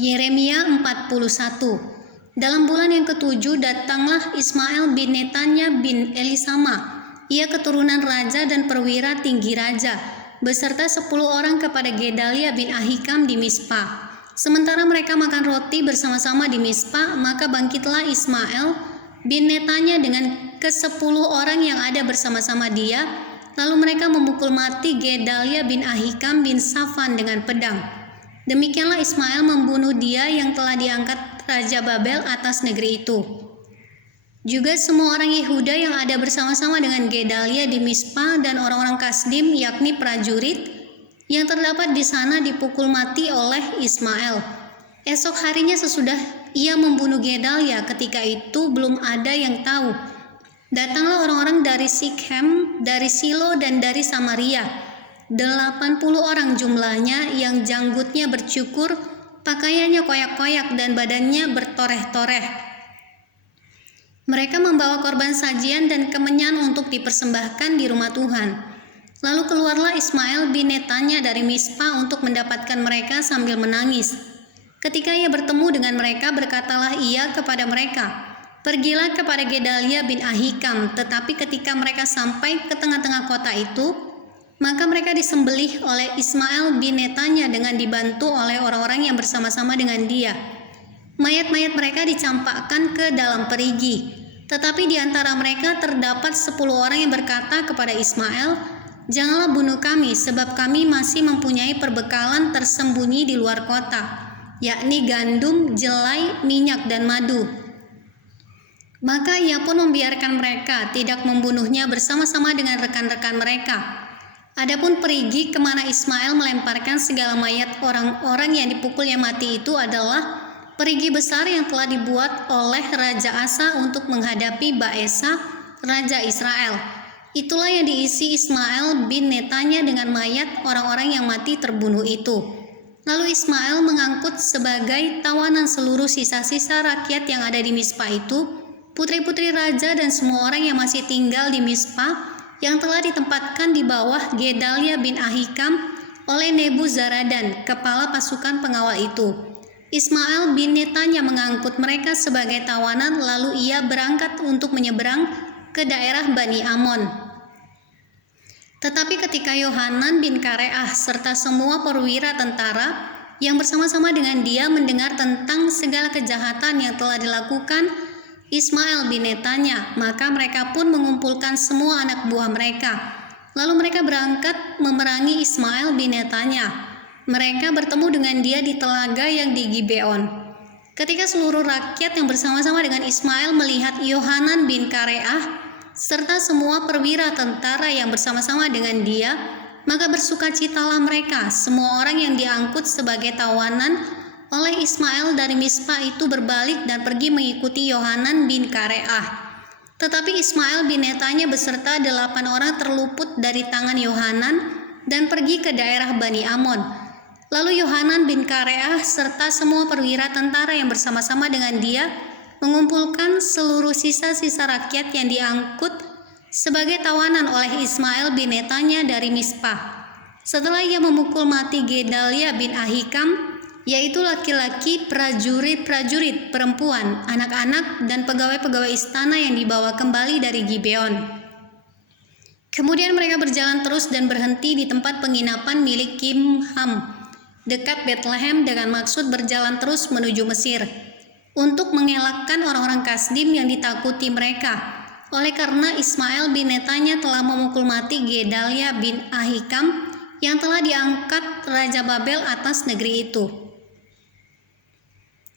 Yeremia 41. Dalam bulan yang ketujuh datanglah Ismail bin Netanya bin Elisama, ia keturunan raja dan perwira tinggi raja, beserta 10 orang kepada Gedalia bin Ahikam di Mispa. Sementara mereka makan roti bersama-sama di Mispa, maka bangkitlah Ismail bin Netanya dengan ke-10 orang yang ada bersama-sama dia, lalu mereka memukul mati Gedalia bin Ahikam bin Safan dengan pedang. Demikianlah Ismail membunuh dia yang telah diangkat Raja Babel atas negeri itu. Juga semua orang Yehuda yang ada bersama-sama dengan Gedalia di Mispa dan orang-orang Kasdim, yakni prajurit yang terdapat di sana, dipukul mati oleh Ismail. Esok harinya sesudah ia membunuh Gedalia, ketika itu belum ada yang tahu. Datanglah orang-orang dari Sikhem, dari Silo dan dari Samaria, 80 orang jumlahnya, yang janggutnya bercukur, pakaiannya koyak-koyak dan badannya bertoreh-toreh. Mereka membawa korban sajian dan kemenyan untuk dipersembahkan di rumah Tuhan. Lalu keluarlah Ismail bin Netanya dari Mispa untuk mendapatkan mereka sambil menangis. Ketika ia bertemu dengan mereka, berkatalah ia kepada mereka, "Pergilah kepada Gedalia bin Ahikam." Tetapi ketika mereka sampai ke tengah-tengah kota itu, maka mereka disembelih oleh Ismail bin Netanya dengan dibantu oleh orang-orang yang bersama-sama dengan dia. Mayat-mayat mereka dicampakkan ke dalam perigi. Tetapi di antara mereka terdapat 10 orang yang berkata kepada Ismail, "Janganlah bunuh kami, sebab kami masih mempunyai perbekalan tersembunyi di luar kota, yakni gandum, jelai, minyak, dan madu." Maka ia pun membiarkan mereka, tidak membunuhnya bersama-sama dengan rekan-rekan mereka. Adapun perigi kemana Ismail melemparkan segala mayat orang-orang yang dipukulnya mati itu adalah perigi besar yang telah dibuat oleh Raja Asa untuk menghadapi Baesa, Raja Israel. Itulah yang diisi Ismail bin Netanya dengan mayat orang-orang yang mati terbunuh itu. Lalu Ismail mengangkut sebagai tawanan seluruh sisa-sisa rakyat yang ada di Mispa itu, putri-putri raja dan semua orang yang masih tinggal di Mispa, yang telah ditempatkan di bawah Gedalia bin Ahikam oleh Nebuzaradan, kepala pasukan pengawal itu. Ismail bin Netanya mengangkut mereka sebagai tawanan, lalu ia berangkat untuk menyeberang ke daerah Bani Amon. Tetapi ketika Yohanan bin Kareah serta semua perwira tentara yang bersama-sama dengan dia mendengar tentang segala kejahatan yang telah dilakukan Ismail bin Netanya, maka mereka pun mengumpulkan semua anak buah mereka. Lalu mereka berangkat memerangi Ismail bin Netanya. Mereka bertemu dengan dia di telaga yang di Gibeon. Ketika seluruh rakyat yang bersama-sama dengan Ismail melihat Yohanan bin Kareah serta semua perwira tentara yang bersama-sama dengan dia, maka bersukacitalah mereka. Semua orang yang diangkut sebagai tawanan oleh Ismail dari Mispa itu berbalik dan pergi mengikuti Yohanan bin Kareah. Tetapi Ismail bin Netanya beserta 8 orang terluput dari tangan Yohanan dan pergi ke daerah Bani Amon. Lalu Yohanan bin Kareah serta semua perwira tentara yang bersama-sama dengan dia mengumpulkan seluruh sisa-sisa rakyat yang diangkut sebagai tawanan oleh Ismail bin Netanya dari Mispa. Setelah ia memukul mati Gedalia bin Ahikam, yaitu laki-laki, prajurit-prajurit, perempuan, anak-anak, dan pegawai-pegawai istana yang dibawa kembali dari Gibeon. Kemudian mereka berjalan terus dan berhenti di tempat penginapan milik Kimham, dekat Bethlehem, dengan maksud berjalan terus menuju Mesir, untuk mengelakkan orang-orang Kasdim yang ditakuti mereka, oleh karena Ismail bin Netanya telah memukul mati Gedalia bin Ahikam yang telah diangkat Raja Babel atas negeri itu.